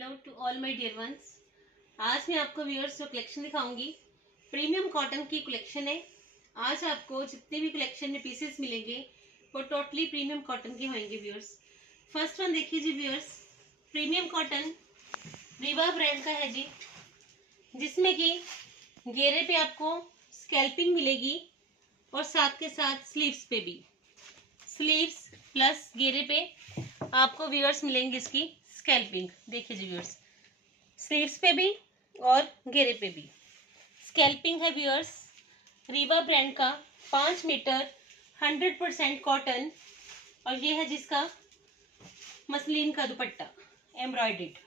Hello to all my dear ones. आज मैं आपको व्यूअर्स जो कलेक्शन दिखाऊंगी प्रीमियम कॉटन की कलेक्शन है। आज आपको जितने भी कलेक्शन में पीसेस मिलेंगे वो टोटली प्रीमियम कॉटन के होंगे व्यूअर्स। फर्स्ट वन देखिए जी viewers, premium cotton Riva brand का है जी, जिसमें कि घेरे पे आपको स्कैल्पिंग मिलेगी और साथ के साथ स्लीव्स पे भी, स्लीव्स प्लस घेरे पे आपको व्यूअर्स मिलेंगे इसकी स्कैल्पिंग। देखिए जी व्यूअर्स, स्लीव्स पे भी और घेरे पे भी स्कैल्पिंग है व्यूअर्स। रीवा ब्रांड का 5 मीटर 100% कॉटन, और ये है जिसका मसलिन का दुपट्टा एम्ब्रॉयडर्ड।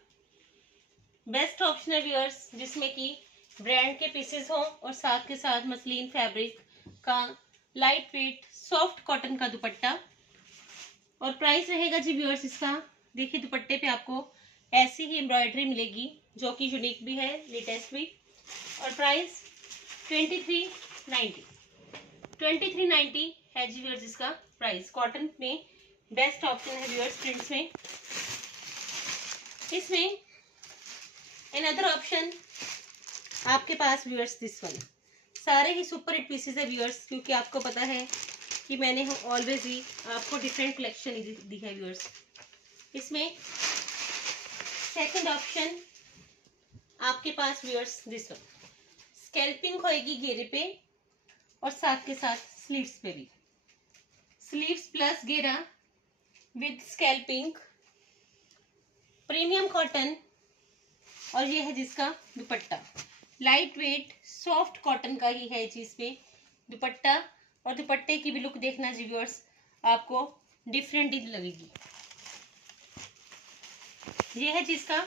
बेस्ट ऑप्शन है व्यूअर्स, जिसमें कि ब्रांड के पीसेस हो और साथ के साथ मसलिन फैब्रिक का लाइट वेट सॉफ्ट कॉटन का दुपट्टा। और प्राइस रहेगा जी व्यूअर्स इसका, देखिए दुपट्टे पे आपको ऐसी ही एम्ब्रॉयडरी मिलेगी जो कि यूनिक भी है, लेटेस्ट भी। और प्राइस 2390 है जी व्यूअर्स इसका प्राइस। कॉटन में बेस्ट ऑप्शन है व्यूअर्स प्रिंट्स में। इसमें अनदर ऑप्शन आपके पास व्यूअर्स दिस वन, सारे ही सुपर हिट पीसेस है व्यूअर्स, क्योंकि आपको पता है कि मैंने ऑलवेज ही आपको डिफरेंट कलेक्शन दी है व्यूअर्स। इसमें सेकंड ऑप्शन आपके पास व्यूअर्स दिस वन, स्कैल्पिंग होएगी घेरे पे और साथ के साथ स्लीव्स पे भी, स्लीव्स प्लस घेरा विद स्कैल्पिंग, प्रीमियम कॉटन। और ये है जिसका दुपट्टा लाइट वेट सॉफ्ट कॉटन का ही है जी इसमें दुपट्टा। और दुपट्टे की भी लुक देखना जी व्यूअर्स, आपको डिफरेंट ही लगेगी। ये है जिसका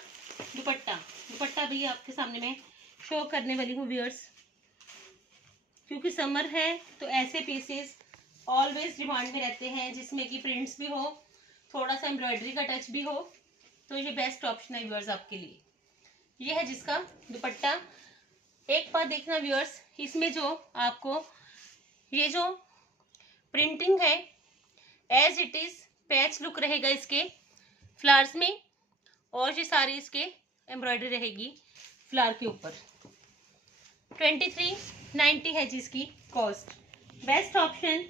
दुपट्टा भी आपके सामने मैं शो करने वाली हूँ व्यूअर्स, क्योंकि समर है तो ऐसे पीसेस ऑलवेज डिमांड में रहते हैं जिसमें कि प्रिंट्स भी हो, थोड़ा सा एम्ब्रॉयडरी का टच भी हो, तो ये बेस्ट ऑप्शन है व्यूअर्स आपके लिए। ये है जिसका दुपट्टा। एक बार देखना व्यूअर्स, इसमें जो आपको ये जो प्रिंटिंग है as it is patch look रहेगा इसके फ्लावर्स में, और ये सारी इसके एम्ब्रॉयडरी रहेगी फ्लावर के ऊपर। 2390 है जी इसकी कॉस्ट। बेस्ट ऑप्शन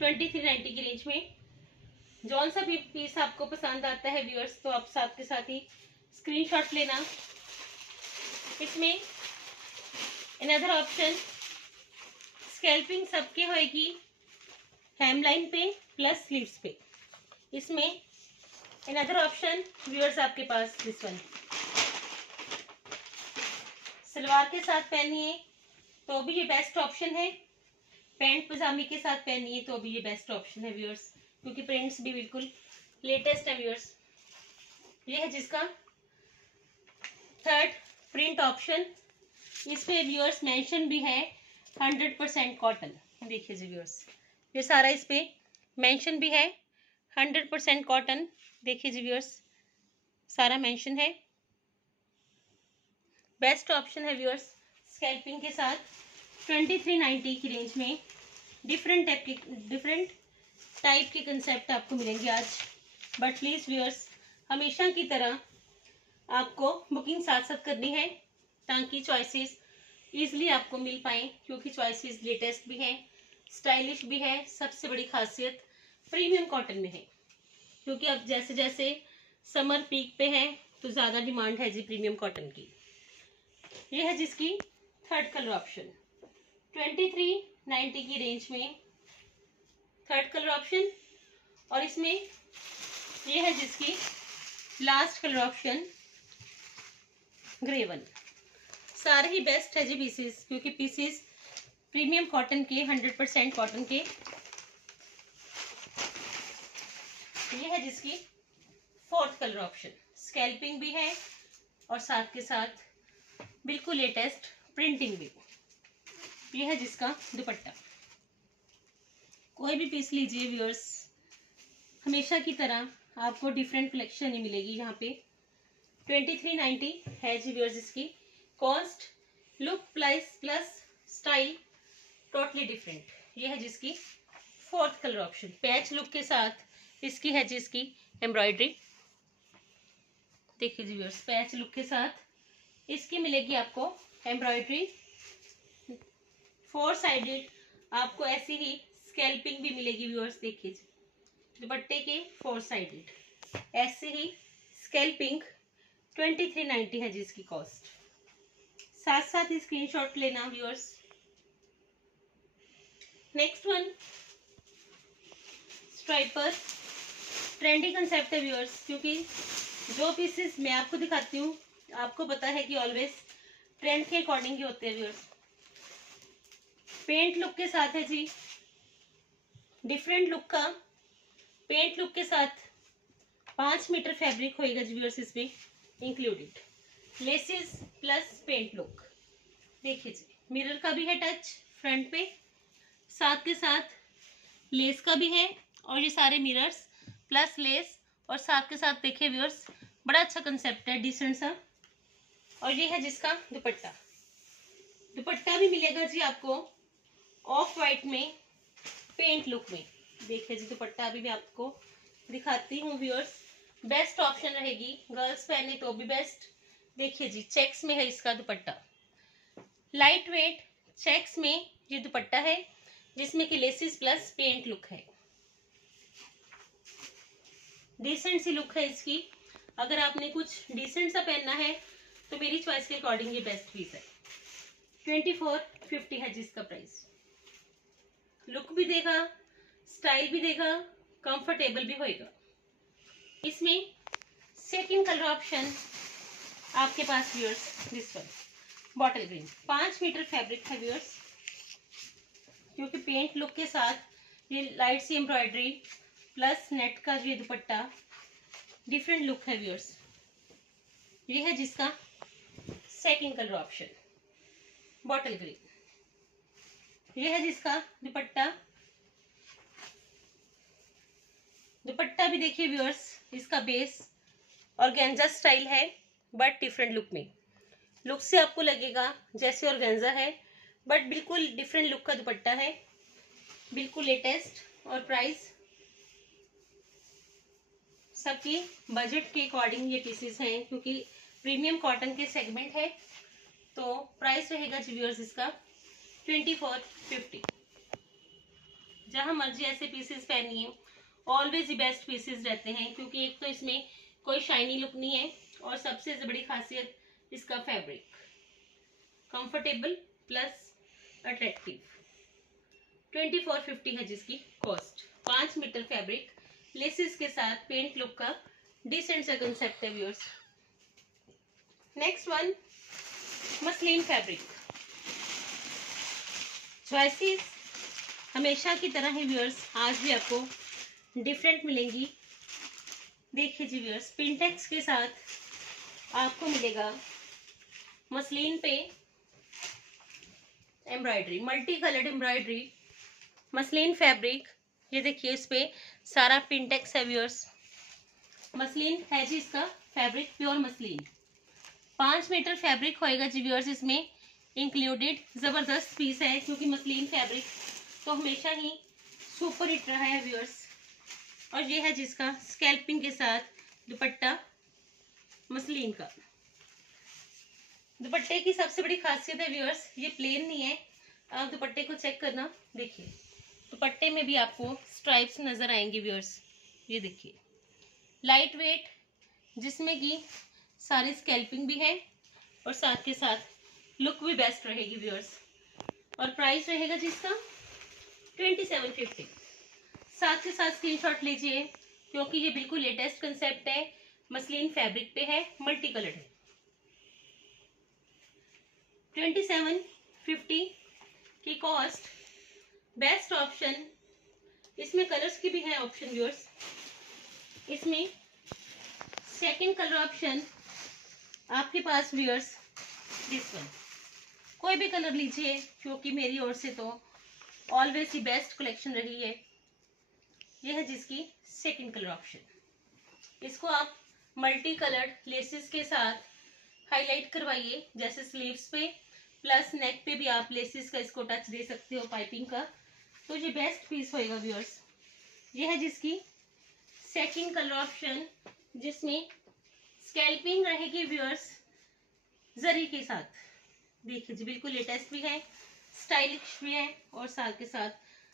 2390 की रेंज में जौन सा भी पीस आपको पसंद आता है व्यूअर्स, तो आप साथ के साथ ही स्क्रीनशॉट लेना। इसमें अनदर ऑप्शन स्कैल्पिंग सबकी होएगी हेमलाइन पे प्लस स्लीव्स पे। इसमें अनदर ऑप्शन व्यूअर्स आपके पास दिस वन, सलवार के साथ पहनिए तो भी ये बेस्ट ऑप्शन है, पैंट पजामी के साथ पहनिए तो भी ये बेस्ट ऑप्शन है व्यूअर्स, क्योंकि प्रिंट्स भी बिल्कुल लेटेस्ट है व्यूअर्स। ये है जिसका थर्ड प्रिंट ऑप्शन। इसमें व्यूअर्स मेंशन भी है 100% कॉटन। देखिए जी व्यूअर्स, ये सारा इस पे मेंशन भी है 100% कॉटन। देखिए जी व्यूअर्स, सारा मेंशन है। बेस्ट ऑप्शन है व्यूअर्स स्कैल्पिंग के साथ। 2390 की रेंज में डिफरेंट टाइप के कंसेप्ट आपको मिलेंगे आज। बट प्लीज व्यूअर्स, हमेशा की तरह आपको बुकिंग साथ साथ करनी है ताकि चॉइसेस इजीली आपको मिल पाए, क्योंकि चॉइसेस लेटेस्ट भी है, स्टाइलिश भी है। सबसे बड़ी खासियत प्रीमियम कॉटन में है, क्योंकि अब जैसे जैसे समर पीक पे है तो ज़्यादा डिमांड है जी प्रीमियम कॉटन की। ये है जिसकी थर्ड कलर ऑप्शन। 2390 की रेंज में थर्ड कलर ऑप्शन। और इसमें ये है जिसकी last colour option grey one. सारे ही बेस्ट है जी पीसेस, क्योंकि पीसेस प्रीमियम कॉटन के 100% कॉटन के। ये है जिसकी फोर्थ कलर ऑप्शन, स्कैल्पिंग भी है और साथ के साथ बिल्कुल लेटेस्ट प्रिंटिंग भी। ये है जिसका दुपट्टा। कोई भी पीस लीजिए व्यूअर्स, हमेशा की तरह आपको डिफरेंट कलेक्शन ही मिलेगी यहाँ पे। 2390 है जी व्यूअर्स इसकी cost. Look price plus style totally different. ये है जिसकी fourth colour option, patch look के साथ इसकी है जिसकी एम्ब्रॉयडरी। देखिए जी व्यूअर्स, पैच लुक के साथ इसकी मिलेगी आपको एम्ब्रॉयडरी, 4 साइडेड आपको ऐसी ही स्कैल्पिंग भी मिलेगी व्यूअर्स। देखिए जी दुपट्टे के 4 साइडेड ऐसे ही स्कैल्पिंग 2390 है जी इसकी कॉस्ट। साथ साथ ही स्क्रीनशॉट लेना viewers. Next one striper, trendy concept है व्यूअर्स, क्योंकि जो पीसेस मैं आपको दिखाती हूँ आपको पता है कि ऑलवेज ट्रेंड के अकॉर्डिंग ही होते हैं व्यूअर्स। पेंट लुक के साथ है जी, डिफरेंट लुक का पेंट लुक के साथ 5 मीटर फैब्रिक होएगा जी व्यूअर्स इसमें included, laces plus pant look. देखिए जी मिरर का भी है टच फ्रंट पे, साथ के साथ लेस का भी है, और ये सारे मिरर्स प्लस लेस और साथ के साथ देखिए व्यूअर्स बड़ा अच्छा कंसेप्ट है, डिसेंट सा। और ये है जिसका दुपट्टा, दुपट्टा भी मिलेगा जी आपको ऑफ वाइट में पेंट लुक में। देखिए जी दुपट्टा अभी मैं आपको दिखाती हूँ व्यूअर्स, बेस्ट ऑप्शन रहेगी, गर्ल्स पहने तो भी बेस्ट। देखिए जी चेक्स में है इसका दुपट्टा, लाइट वेट चेक्स में ये दुपट्टा है जिसमें कि लेसिस प्लस पेंट लुक है, डिसेंट सी लुक है इसकी। अगर आपने कुछ डिसेंट सा पहनना है तो मेरी चॉइस के अकॉर्डिंग ये बेस्ट पीस है। 2450 है जिसका प्राइस। लुक भी देगा, स्टाइल भी देगा, कंफर्टेबल भी होएगा। इसमें सेकंड कलर ऑप्शन आपके पास viewers, this one bottle green, 5 metre fabric है व्यूअर्स, क्योंकि पेंट लुक के साथ ये लाइट सी एम्ब्रॉयडरी प्लस नेट का ये दुपट्टा, डिफरेंट लुक है व्यूअर्स। ये है जिसका second colour option bottle green. ये है जिसका दुपट्टा, दुपट्टा भी देखिए व्यूअर्स, इसका बेस ऑर्गेन्जा स्टाइल है बट डिफरेंट लुक में। लुक से आपको लगेगा जैसे ऑर्गेन्जा है बट बिल्कुल डिफरेंट लुक का दुपट्टा है, बिल्कुल लेटेस्ट। और प्राइस सबकी बजट के अकॉर्डिंग ये पीसेस हैं, क्योंकि प्रीमियम कॉटन के सेगमेंट है तो प्राइस रहेगा जी व्यूअर्स इसका 2450। जहां मर्जी ऐसे पीसेस पहनिए, ऑलवेज ही बेस्ट पीसेस रहते हैं, क्योंकि एक तो इसमें कोई शाइनी लुक नहीं है और सबसे बड़ी खासियत इसका फैब्रिक कंफर्टेबल प्लस अट्रैक्टिव। 2450 है जिसकी कॉस्ट। 5 मीटर फैब्रिक लेसेस के साथ पेंट लुक का डिसेंट सा कंसेप्ट है viewers. Next one muslin fabric. Choices हमेशा की तरह ही व्यूअर्स आज भी आपको डिफरेंट मिलेंगी। देखिए जी व्यूअर्स, पिंटेक्स के साथ आपको मिलेगा मसलिन पे embroidery, multi coloured embroidery, muslin fabric. ये देखिए इस पे सारा पिंटेक्स है व्यूअर्स, मसलिन है जी इसका fabric, pure muslin. 5 metre fabric होएगा जी व्यूअर्स इसमें इंक्लूडेड। जबरदस्त पीस है क्योंकि मसलिन फैब्रिक तो हमेशा ही सुपर हिट रहा है व्यूअर्स। और ये है जिसका स्कैल्पिंग के साथ दुपट्टा मसलिन का। दुपट्टे की सबसे बड़ी खासियत है व्यूअर्स, ये प्लेन नहीं है। आप दुपट्टे को चेक करना, देखिए दुपट्टे में भी आपको स्ट्राइप्स नजर आएंगे व्यूअर्स। ये देखिए लाइट वेट जिसमें कि सारी स्कैल्पिंग भी है और साथ के साथ लुक भी बेस्ट रहेगी व्यूअर्स। और प्राइस रहेगा जिसका 2750। साथ के साथ स्क्रीनशॉट लीजिए क्योंकि ये बिल्कुल लेटेस्ट कंसेप्ट है, मसलिन फैब्रिक पे है, मल्टी कलर्ड है। 2750 की कॉस्ट, बेस्ट ऑप्शन। इसमें कलर्स की भी है ऑप्शन व्यूअर्स। इसमें सेकंड कलर ऑप्शन आपके पास व्यूअर्स दिस वन, कोई भी कलर लीजिए क्योंकि मेरी ओर से तो ऑलवेज ही बेस्ट कलेक्शन रही है। यह है जिसकी सेकंड कलर ऑप्शन। इसको आप मल्टी कलर्ड लेसेस के साथ हाईलाइट करवाइए, जैसे स्लीव्स पे प्लस नेक पे भी आप लेसेस का इसको टच दे सकते हो पाइपिंग का, तो ये बेस्ट पीस होएगा व्यूअर्स। ये है जिसकी सेकंड कलर ऑप्शन जिसमें स्कैल्पिंग रहेगी व्यूअर्स जरी के साथ। देखिए जी, बिल्कुल लेटेस्ट भी है, स्टाइलिश भी है, और साथ के साथ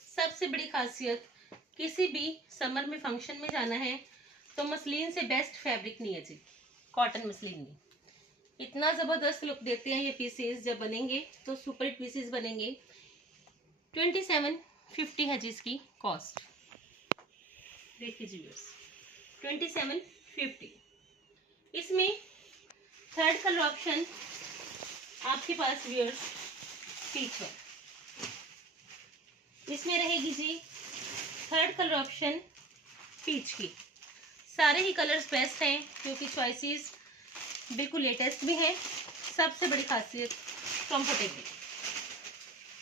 सबसे बड़ी खासियत, किसी भी समर में फंक्शन में जाना है तो मसलिन से बेस्ट फैब्रिक नहीं है जी, कॉटन मसलिन में। इतना जबरदस्त लुक देते हैं ये पीसेस, जब बनेंगे तो सुपर हिट पीसेस बनेंगे। 2750 है जी इसकी कॉस्ट। देखिए जी व्यूअर्स, 2750। इसमें थर्ड कलर ऑप्शन आपके पास व्यूअर्स पीच है। इसमें रहेगी जी थर्ड कलर ऑप्शन पीच की। सारे ही कलर्स बेस्ट हैं क्योंकि चॉइसेस बिल्कुल लेटेस्ट भी हैं। सबसे बड़ी खासियत कंफर्टेबल।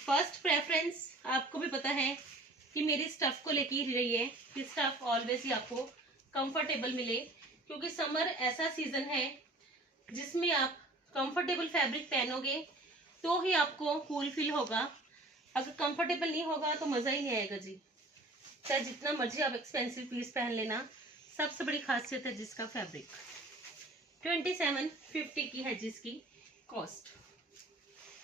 फर्स्ट प्रेफरेंस आपको भी पता है कि मेरी स्टफ को लेके ही रही है कि स्टफ ऑलवेज ही आपको कंफर्टेबल मिले, क्योंकि समर ऐसा सीजन है जिसमें आप कंफर्टेबल फैब्रिक पहनोगे तो ही आपको कूल फील होगा। अगर कंफर्टेबल नहीं होगा तो मज़ा ही नहीं आएगा जी, चाहे जितना मर्जी आप एक्सपेंसिव पीस पहन लेना। सबसे बड़ी खासियत है जिसका फैब्रिक। 2750 की है जिसकी कॉस्ट।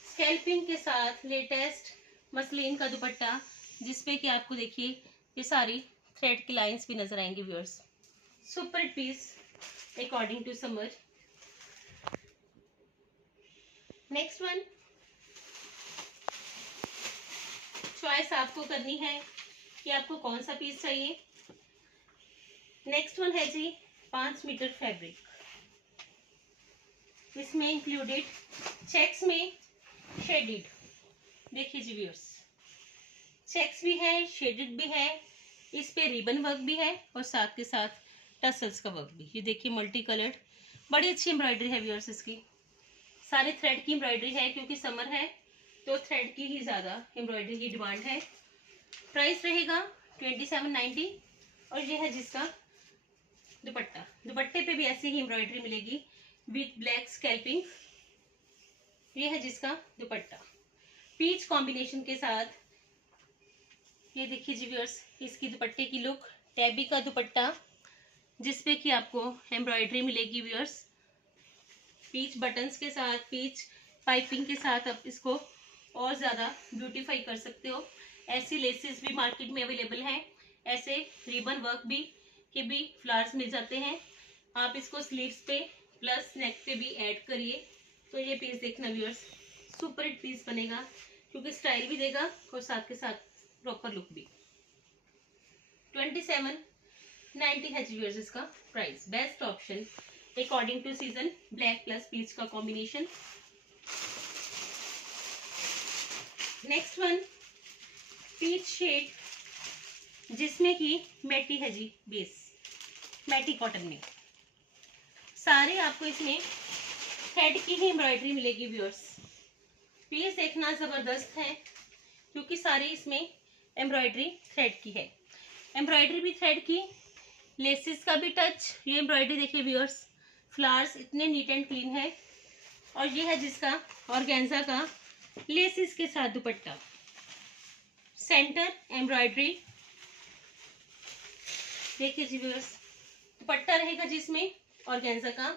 स्कैल्पिंग के साथ लेटेस्ट मसलिन का दुपट्टा, जिसपे कि आपको देखिए ये सारी थ्रेड की लाइंस भी नजर आएंगी viewers. Super piece according to summer. Next one, choice आपको करनी है कि आपको कौन सा पीस चाहिए। नेक्स्ट वन है जी 5 मीटर फैब्रिक। इसमें इंक्लूडेड चेक्स में शेडेड। देखिए जी व्यूअर्स, चेक्स भी है, शेडेड भी है, इस पे रिबन वर्क भी है और साथ के साथ टसल्स का वर्क भी। ये देखिए मल्टी कलर्ड, बड़ी अच्छी एम्ब्रॉयडरी है व्यूअर्स इसकी। सारे थ्रेड की एम्ब्रॉयडरी है क्योंकि समर है तो थ्रेड की ही ज़्यादा एम्ब्रॉयडरी की डिमांड है। प्राइस रहेगा 2790 और ये है जिसका दुपट्टा। दुपट्टे पे भी ऐसी ही एम्ब्रॉयडरी मिलेगी विथ ब्लैक स्कैल्पिंग। ये है जिसका दुपट्टा पीच कॉम्बिनेशन के साथ। ये देखिए जी व्यूअर्स, इसकी दुपट्टे की लुक, टैबी का दुपट्टा जिसपे कि आपको एम्ब्रॉयडरी मिलेगी व्यूअर्स, पीच बटन्स के साथ, पीच पाइपिंग के साथ आप इसको और ज़्यादा ब्यूटीफाई कर सकते हो। ऐसी लेसेस भी मार्केट में अवेलेबल हैं, ऐसे रिबन वर्क भी के भी फ्लावर्स मिल जाते हैं। आप इसको स्लीव्स पे प्लस नेक पे भी ऐड करिए तो ये पीस देखना व्यूअर्स सुपर हिट पीस बनेगा, क्योंकि स्टाइल भी देगा और साथ के साथ प्रॉपर लुक भी। 2790 है व्यूअर्स इसका price. Best option according to season, black plus peach का combination. Next one peach shade जिसमें कि मैटी है जी बेस, मैटी कॉटन में। सारे आपको इसमें थ्रेड की ही एम्ब्रॉयडरी मिलेगी व्यूअर्स। पीस देखना जबरदस्त है क्योंकि सारी इसमें एम्ब्रॉयडरी थ्रेड की है। एम्ब्रॉयडरी भी थ्रेड की, लेसेस का भी टच। ये एम्ब्रॉयडरी देखिए व्यूअर्स, फ्लावर्स इतने नीट एंड क्लीन है। और ये है जिसका ऑर्गेन्जा का लेसेस के साथ दुपट्टा। सेंटर एम्ब्रॉयडरी देखिए जी व्यूअर्स, दुपट्टा रहेगा जिसमें ऑर्गेन्जा का,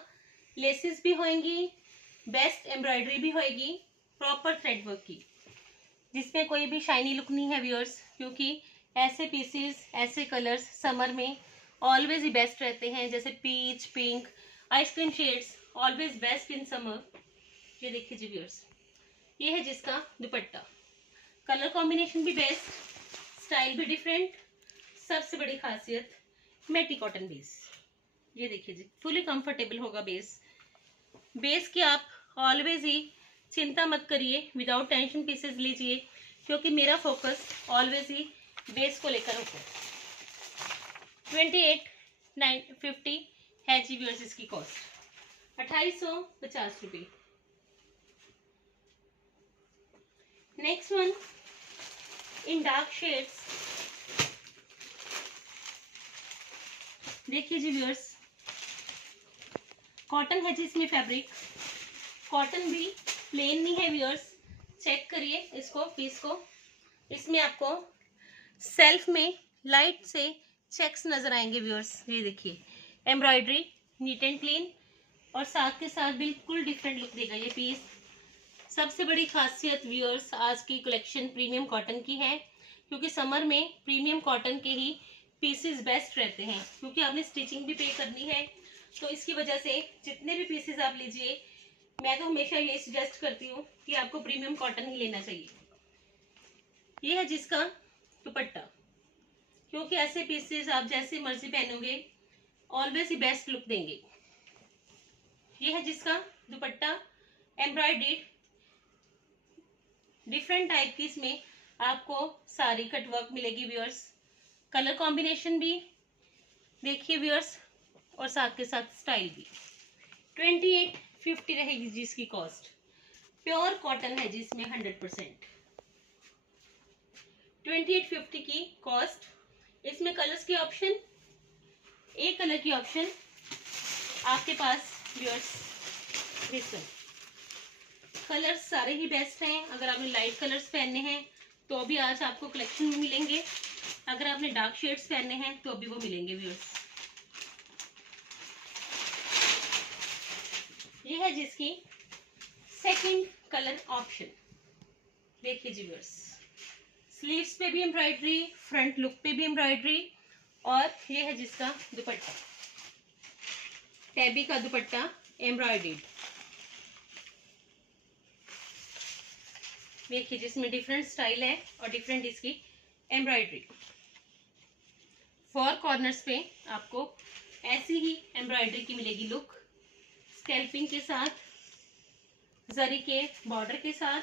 लेसेस भी होंगी, बेस्ट एम्ब्रॉयडरी भी होएगी, प्रॉपर थ्रेड वर्क की, जिसमें कोई भी शाइनी लुक नहीं है व्यूअर्स, क्योंकि ऐसे पीसेस, ऐसे कलर्स समर में ऑलवेज ही बेस्ट रहते हैं। जैसे peach, pink, ice cream shades always best in summer. ये देखिए जी व्यूअर्स, ये है जिसका दुपट्टा। कलर कॉम्बिनेशन भी बेस्ट, स्टाइल भी डिफरेंट। सबसे बड़ी खासियत मैटी कॉटन बेस। ये देखिए जी, फुली कंफर्टेबल होगा बेस। बेस की आप ऑलवेज ही चिंता मत करिए, विदाउट टेंशन पीसेस लीजिए, क्योंकि मेरा फोकस ऑलवेज ही बेस को लेकर होगा। 2850 है जी व्यूअर्स इसकी कॉस्ट, 2850 रुपये। Next one in dark shades. देखिए जी व्यूअर्स, कॉटन है जी इसमें फैब्रिक। कॉटन भी प्लेन नहीं है व्यूअर्स, चेक करिए इसको, पीस को। इसमें आपको सेल्फ में लाइट से चेक्स नजर आएंगे व्यूअर्स। ये देखिए एम्ब्रॉयडरी नीट एंड क्लीन, और साथ के साथ बिल्कुल डिफरेंट लुक देगा ये पीस। सबसे बड़ी खासियत व्यूअर्स आज की कलेक्शन प्रीमियम कॉटन की है, क्योंकि समर में प्रीमियम कॉटन के ही पीसेस बेस्ट रहते हैं, क्योंकि आपने स्टिचिंग भी पे करनी है। तो इसकी वजह से जितने भी पीसेस आप लीजिए, मैं तो हमेशा ये सजेस्ट करती हूँ कि आपको प्रीमियम कॉटन ही लेना चाहिए। ये है जिसका दुपट्टा, क्योंकि ऐसे पीसेस आप जैसे मर्जी पहनोगे ऑलवेज ही बेस्ट लुक देंगे। ये है जिसका दुपट्टा एम्ब्रॉयडर्ड, डिफरेंट टाइप की इसमें आपको सारी कट वर्क मिलेगी व्यूअर्स। कलर कॉम्बिनेशन भी देखिए व्यूअर्स, और साथ के साथ स्टाइल भी। 2850 रहेगी जिसकी कॉस्ट। प्योर कॉटन है जिसमें 100%। 2850 की कॉस्ट। इसमें कलर्स के ऑप्शन, एक कलर की ऑप्शन आपके पास व्यूअर्स। दिस वन कलर्स सारे ही बेस्ट हैं। अगर आपने लाइट कलर्स पहनने हैं तो भी आज आपको कलेक्शन में मिलेंगे, अगर आपने डार्क शेड्स पहनने हैं तो भी वो मिलेंगे व्यूअर्स। ये है जिसकी सेकंड कलर ऑप्शन। देखिए जी व्यूअर्स, स्लीव्स पे भी एम्ब्रॉयडरी, फ्रंट लुक पे भी एम्ब्रॉयडरी, और ये है जिसका दुपट्टा, टैबी का दुपट्टा एम्ब्रॉयडर्ड। देखिए जिसमें डिफरेंट स्टाइल है और डिफरेंट इसकी एम्ब्रॉयडरी। 4 कॉर्नर्स पे आपको ऐसी ही एम्ब्रॉयडरी की मिलेगी लुक, स्कैल्पिंग के साथ, जरी के बॉर्डर के साथ।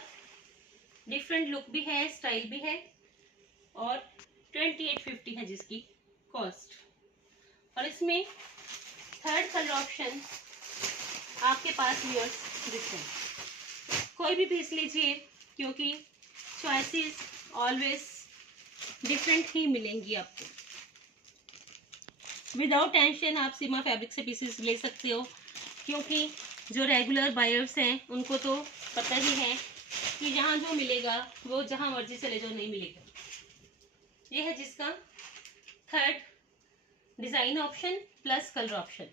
डिफरेंट लुक भी है, स्टाइल भी है, और 2850 है जिसकी कॉस्ट। और इसमें थर्ड कलर ऑप्शन आपके पास व्यूअर्स दिस। कोई भी पीस लीजिए, क्योंकि चॉइसेस ऑलवेज डिफरेंट ही मिलेंगी आपको। विदाउट टेंशन आप सीमा फैब्रिक से पीसेस ले सकते हो, क्योंकि जो रेगुलर बायर्स हैं उनको तो पता ही है कि यहाँ जो मिलेगा वो जहाँ मर्जी चले जाओ नहीं मिलेगा। ये है जिसका third design option plus colour option.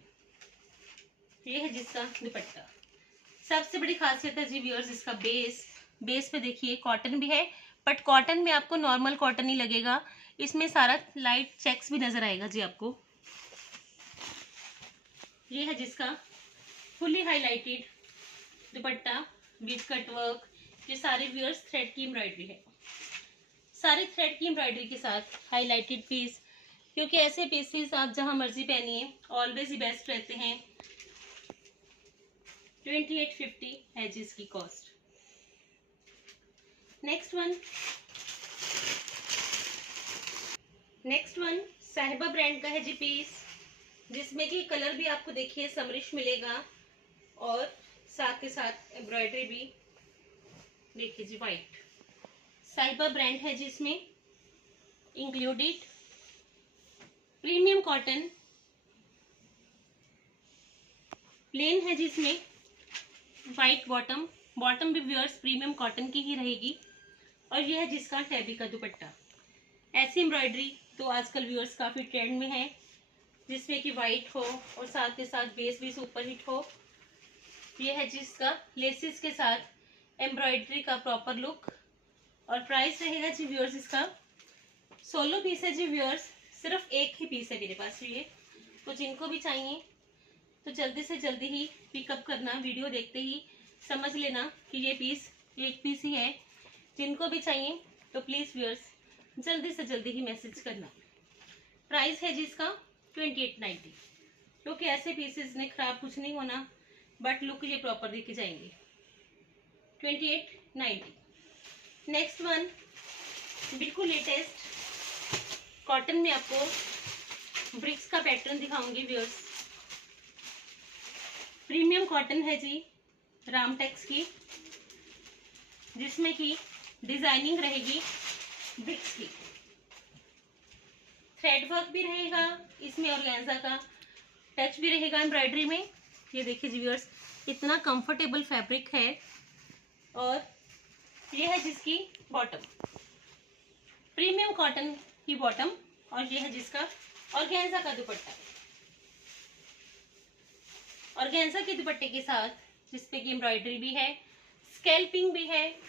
ये है जिसका दुपट्टा। सबसे बड़ी खासियत है जी व्यूअर्स इसका बेस पे देखिए कॉटन भी है, बट कॉटन में आपको नॉर्मल कॉटन ही लगेगा, इसमें सारा लाइट चेक्स भी नजर आएगा जी आपको। ये है जिसका fully highlighted dupatta with cut work. ये सारे व्यूअर्स थ्रेड की एम्ब्रॉयडरी है, सारे थ्रेड की एम्ब्रॉयडरी के साथ हाईलाइटेड पीस, क्योंकि ऐसे पीसेस आप जहां मर्जी पहनिए ऑलवेज ही बेस्ट रहते हैं। 2850 है जिसकी कॉस्ट। नेक्स्ट वन साहिबा ब्रांड का है जी पीस, जिसमें कि कलर भी आपको देखिए समरिश मिलेगा, और साथ के साथ एम्ब्रॉयडरी भी देखिए जी वाइट। साहिबा ब्रांड है जिसमें इंक्लूडेड प्रीमियम कॉटन, प्लेन है जिसमें वाइट बॉटम भी व्यूअर्स प्रीमियम कॉटन की ही रहेगी, और यह है जिसका टैबी का दुपट्टा। ऐसी एम्ब्रॉयडरी तो आजकल व्यूअर्स काफी ट्रेंड में है, जिसमें कि वाइट हो और साथ के साथ बेस भी सुपर हिट हो। यह है जिसका लेसेस के साथ एम्ब्रॉयडरी का प्रॉपर लुक, और प्राइस रहेगा जी व्यूअर्स इसका 16 पीस है जी व्यूअर्स। सिर्फ एक ही पीस है मेरे पास ये, तो जिनको भी चाहिए तो जल्दी से जल्दी ही पिकअप करना। वीडियो देखते ही समझ लेना कि ये पीस एक पीस ही है। जिनको भी चाहिए तो प्लीज व्यूअर्स जल्दी से जल्दी ही मैसेज करना। प्राइस है जिसका 2890, क्योंकि ऐसे पीसेस ने खराब कुछ नहीं होना, बट लुक ये प्रॉपर देके जाएंगे। 2890। नेक्स्ट वन बिल्कुल लेटेस्ट कॉटन में आपको ब्रिक्स का पैटर्न दिखाऊंगी व्यूअर्स। प्रीमियम कॉटन है जी रामटेक्स की, जिसमें कि डिजाइनिंग रहेगी ब्रिक्स की, थ्रेड वर्क भी रहेगा इसमें, ऑर्गेन्जा का टच भी रहेगा एम्ब्रॉयडरी में। ये देखिए जी व्यूअर्स इतना कंफर्टेबल फैब्रिक है, और ये है जिसकी बॉटम, प्रीमियम कॉटन की बॉटम, और ये है जिसका ऑर्गेन्जा का दुपट्टा। ऑर्गेन्जा के दुपट्टे के साथ जिसपे की एम्ब्रॉयडरी भी है, स्कैल्पिंग भी है।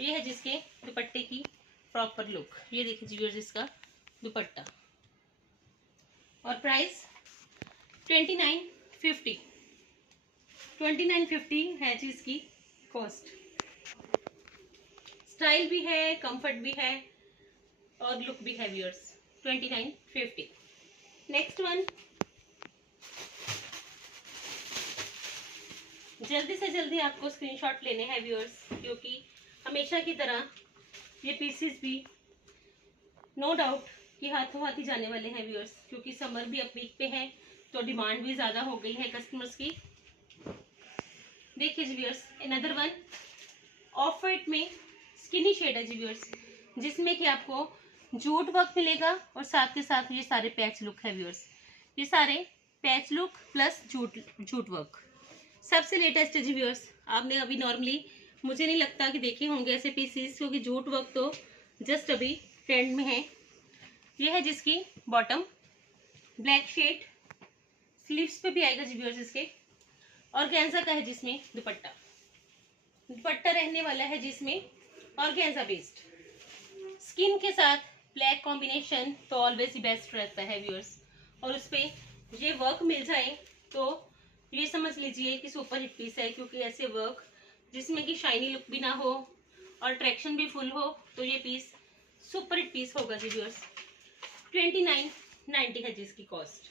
ये है जिसके दुपट्टे की प्रॉपर लुक। ये देखिए जी व्यूअर्स इसका दुपट्टा। और प्राइस 2950 है जी इसकी कॉस्ट। स्टाइल भी है, कंफर्ट भी है और लुक भी है व्यूअर्स। 2950। नेक्स्ट वन, जल्दी से जल्दी आपको स्क्रीनशॉट लेने हैं व्यूअर्स, क्योंकि हमेशा की तरह ये पीसेस भी नो डाउट कि हाथों हाथ ही जाने वाले हैं व्यूअर्स, क्योंकि समर भी अब पीक पे है तो डिमांड भी ज्यादा हो गई है कस्टमर्स की। देखिए जी viewers, another one off white में स्किनी शेड है जी व्यूअर्स, जिसमें कि आपको जूट वर्क मिलेगा और साथ के साथ ये सारे पैच लुक है व्यूअर्स। ये सारे patch look plus jute work सबसे लेटेस्ट है जी व्यूअर्स। आपने अभी नॉर्मली मुझे नहीं लगता कि देखे होंगे ऐसे पीसीस, क्योंकि जूट वर्क तो जस्ट अभी ट्रेंड में है। ये है जिसकी बॉटम, ब्लैक शेड, स्लीव्स पे भी आएगा जी व्यूअर्स इसके। ऑर्गेन्जा का है जिसमें दुपट्टा रहने वाला है जिसमें ऑर्गेन्जा बेस्ड। स्किन के साथ ब्लैक कॉम्बिनेशन तो ऑलवेज ही बेस्ट रहता है व्यूअर्स, और उस पे ये वर्क मिल जाए तो ये समझ लीजिए कि सुपर हिट पीस है, क्योंकि ऐसे वर्क जिसमें कि शाइनी लुक भी ना हो और अट्रैक्शन भी फुल हो तो ये पीस सुपर हिट पीस होगा जी व्यूअर्स। 2990 है जिसकी कॉस्ट।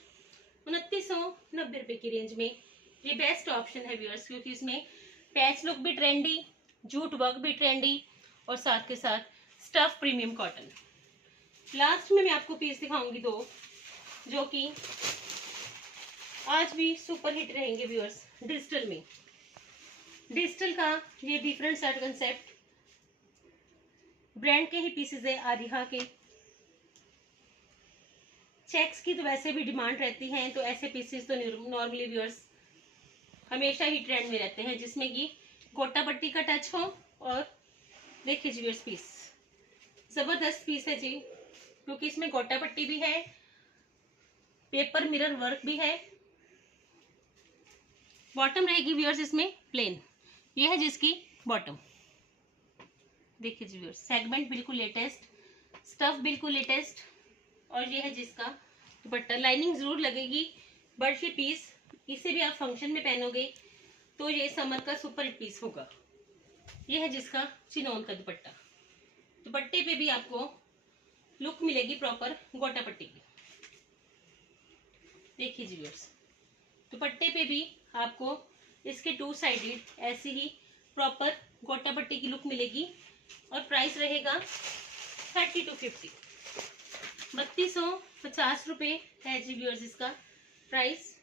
2990 रुपए की रेंज में ये बेस्ट ऑप्शन है व्यूअर्स, क्योंकि इसमें पैच लुक भी ट्रेंडी, जूट वर्क भी ट्रेंडी और साथ के साथ स्टफ प्रीमियम कॉटन। लास्ट में मैं आपको पीस दिखाऊंगी दो जो कि आज भी सुपर हिट रहेंगे व्यूअर्स। डिजिटल में, डिजिटल का ये डिफरेंट सेट कंसेप्ट ब्रांड के ही पीसेस है, आरिहा के। चेक्स की तो वैसे भी डिमांड रहती है, तो ऐसे पीसेस तो नॉर्मली व्यूअर्स हमेशा ही ट्रेंड में रहते हैं, जिसमें कि गोटा पट्टी का टच हो। और देखिए जी व्यूअर्स, पीस जबरदस्त पीस है जी, क्योंकि इसमें गोटा पट्टी भी है, पेपर मिरर वर्क भी है। बॉटम रहेगी व्यूअर्स इसमें प्लेन। ये है जिसकी बॉटम। देखिए जी व्यूअर्स, सेगमेंट बिल्कुल लेटेस्ट, स्टफ बिल्कुल लेटेस्ट। और ये है जिसका दुपट्टा। लाइनिंग जरूर लगेगी, बट ये पीस इसे भी आप फंक्शन में पहनोगे तो ये समर का सुपर हिट पीस होगा। ये है जिसका चिनोन का दुपट्टा। दुपट्टे पे भी आपको लुक मिलेगी प्रॉपर गोटा पट्टी की। देखिए जी व्यूअर्स, दुपट्टे पे भी आपको इसके टू साइडेड ऐसी ही प्रॉपर गोटा पट्टी की लुक मिलेगी। और प्राइस रहेगा 3250, 3250 रुपये है जी व्यूअर्स इसका प्राइस।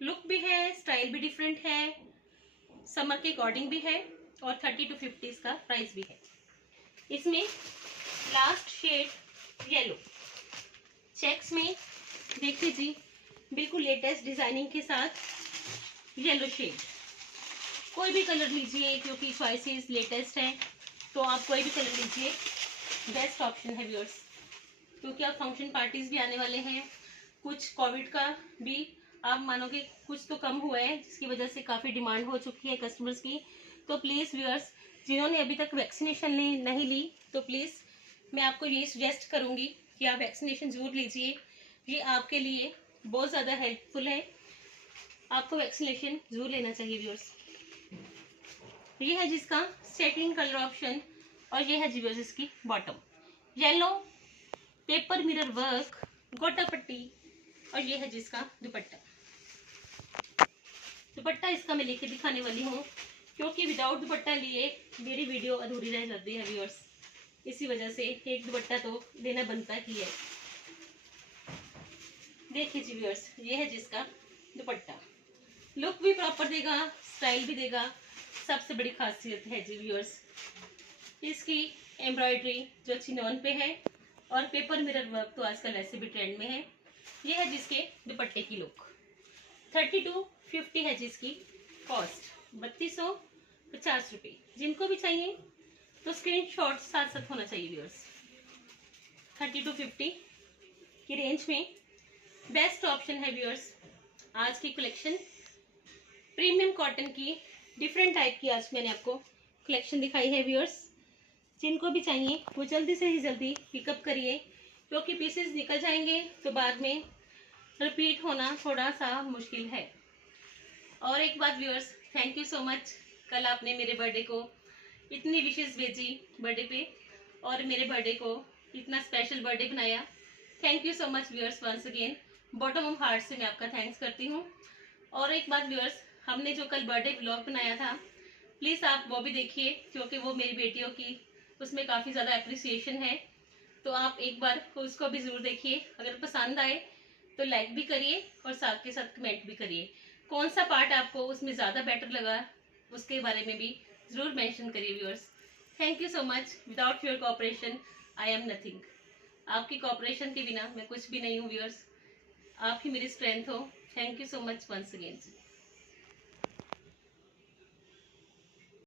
लुक भी है, स्टाइल भी डिफरेंट है, समर के अकॉर्डिंग भी है, और 3250 इसका प्राइस भी है। इसमें लास्ट शेड येलो चेक्स में देखिए जी, बिल्कुल लेटेस्ट डिजाइनिंग के साथ येलो शेड। कोई भी कलर लीजिए, क्योंकि चॉइसेस लेटेस्ट हैं, तो आप कोई भी कलर लीजिए, बेस्ट ऑप्शन है व्यूअर्स, क्योंकि आप फंक्शन पार्टीज भी आने वाले हैं। कुछ कोविड का भी आप मानोगे कुछ तो कम हुआ है, जिसकी वजह से काफ़ी डिमांड हो चुकी है कस्टमर्स की। तो प्लीज़ व्यूअर्स, जिन्होंने अभी तक वैक्सीनेशन नहीं ली, तो प्लीज़ मैं आपको ये सजेस्ट करूँगी कि आप वैक्सीनेशन ज़रूर लीजिए। ये आपके लिए बहुत ज़्यादा हेल्पफुल है, आपको वैक्सीनेशन ज़रूर लेना चाहिए व्यूअर्स। ये है जिसका सेटिंग कलर ऑप्शन, और ये है जी व्यूअर्स इसकी bottom. Yellow, paper mirror work, गोटा पट्टी, और ये है जिसका दुपट्टा। दुपट्टा इसका मैं लेके दिखाने वाली हूँ, क्योंकि विदाउट दुपट्टा लिए मेरी वीडियो अधूरी रह जाती है व्यूअर्स। इसी वजह से एक दुपट्टा तो देना बनता ही है। देखिए जी व्यूअर्स, ये है जिसका दुपट्टा। लुक भी प्रॉपर देगा, स्टाइल भी देगा। सबसे बड़ी खासियत है जी व्यूअर्स इसकी एम्ब्रॉयडरी जो चिनोन पे है, और पेपर मिरर वर्क तो आजकल वैसे भी ट्रेंड में है। ये है जिसके दुपट्टे की लुक। 3250 है जिसकी कॉस्ट, 3250 रुपये। जिनको भी चाहिए तो स्क्रीनशॉट साथ साथ होना चाहिए व्यूअर्स। 3250 की रेंज में बेस्ट ऑप्शन है व्यूअर्स आज की कलेक्शन। प्रीमियम कॉटन की डिफरेंट टाइप की आज मैंने आपको कलेक्शन दिखाई है व्यूअर्स। जिनको भी चाहिए वो जल्दी से ही जल्दी पिकअप करिए, क्योंकि पीसेस निकल जाएंगे तो बाद में रिपीट होना थोड़ा सा मुश्किल है। और एक बात viewers, thank you so much. कल आपने मेरे बर्थडे को इतनी विशेष भेजी बर्थडे पे, और मेरे बर्थडे को इतना स्पेशल बर्थडे बनाया। Thank you so much viewers, once again bottom of heart से मैं आपका थैंक्स करती हूँ। और एक बात व्यूअर्स, हमने जो कल बर्थडे व्लॉग बनाया था, प्लीज़ आप वो भी देखिए, क्योंकि वो मेरी बेटियों की उसमें काफ़ी ज़्यादा अप्रिसिएशन है। तो आप एक बार उसको भी ज़रूर देखिए। अगर पसंद आए तो लाइक भी करिए और साथ के साथ कमेंट भी करिए। कौन सा पार्ट आपको उसमें ज़्यादा बेटर लगा उसके बारे में भी ज़रूर मेंशन करिए viewers. Thank you so much. Without your cooperation I am nothing. आपकी कोऑपरेशन के बिना मैं कुछ भी नहीं हूँ व्यूअर्स। आप ही मेरी स्ट्रेंथ हो। Thank you so much once again.